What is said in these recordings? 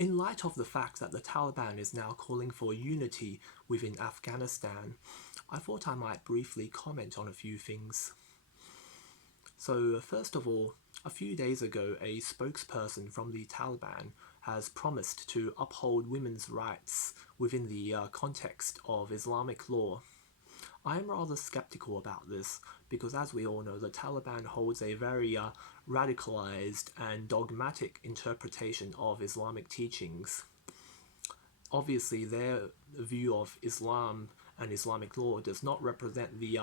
In light of the fact that the Taliban is now calling for unity within Afghanistan, I thought I might briefly comment on a few things. So first of all, a few days ago, a spokesperson from the Taliban has promised to uphold women's rights within the context of Islamic law. I'm rather skeptical about this because, as we all know, the Taliban holds a very radicalized and dogmatic interpretation of Islamic teachings. Obviously, their view of Islam and Islamic law does not represent the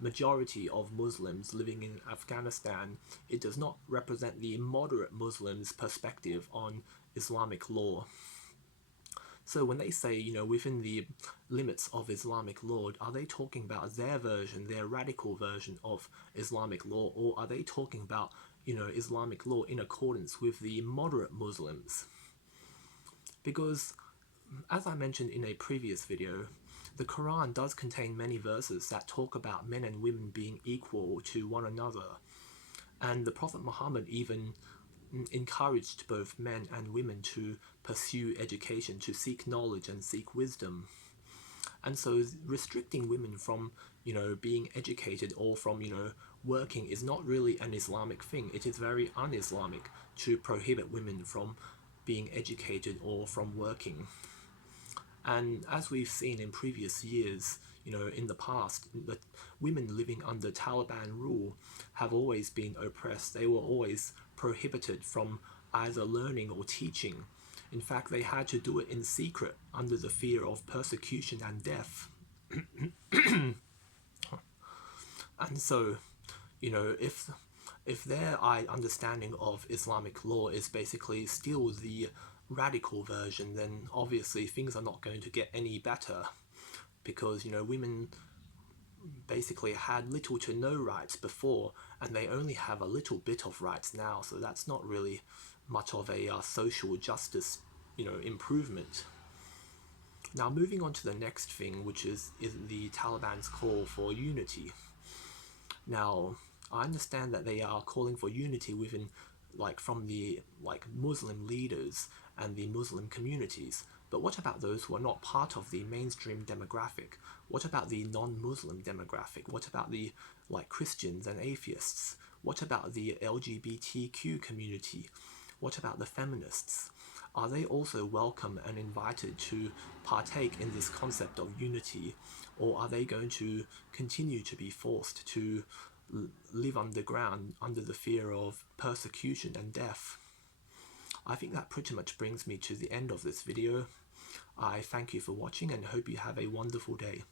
majority of Muslims living in Afghanistan. It does not represent the moderate Muslims' perspective on Islamic law. So when they say, within the limits of Islamic law, are they talking about their version, their radical version of Islamic law, or are they talking about, Islamic law in accordance with the moderate Muslims? Because, as I mentioned in a previous video, the Quran does contain many verses that talk about men and women being equal to one another. And the Prophet Muhammad even encouraged both men and women to pursue education, to seek knowledge and seek wisdom. And so restricting women from, being educated or from, working is not really an Islamic thing. It is very un-Islamic to prohibit women from being educated or from working. And as we've seen in previous years, in the past, the women living under Taliban rule have always been oppressed. They were always prohibited from either learning or teaching. In fact, they had to do it in secret under the fear of persecution and death. And so, if their understanding of Islamic law is basically still the radical version, then obviously things are not going to get any better, because women basically had little to no rights before, and they only have a little bit of rights now, so that's not really much of a social justice improvement. Now, moving on to the next thing, which is the Taliban's call for unity. Now, I understand that they are calling for unity within, from the Muslim leaders and the Muslim communities. But what about those who are not part of the mainstream demographic? What about the non-Muslim demographic? What about the Christians and atheists? What about the LGBTQ community? What about the feminists? Are they also welcome and invited to partake in this concept of unity? Or are they going to continue to be forced to live underground under the fear of persecution and death? I think that pretty much brings me to the end of this video. I thank you for watching and hope you have a wonderful day.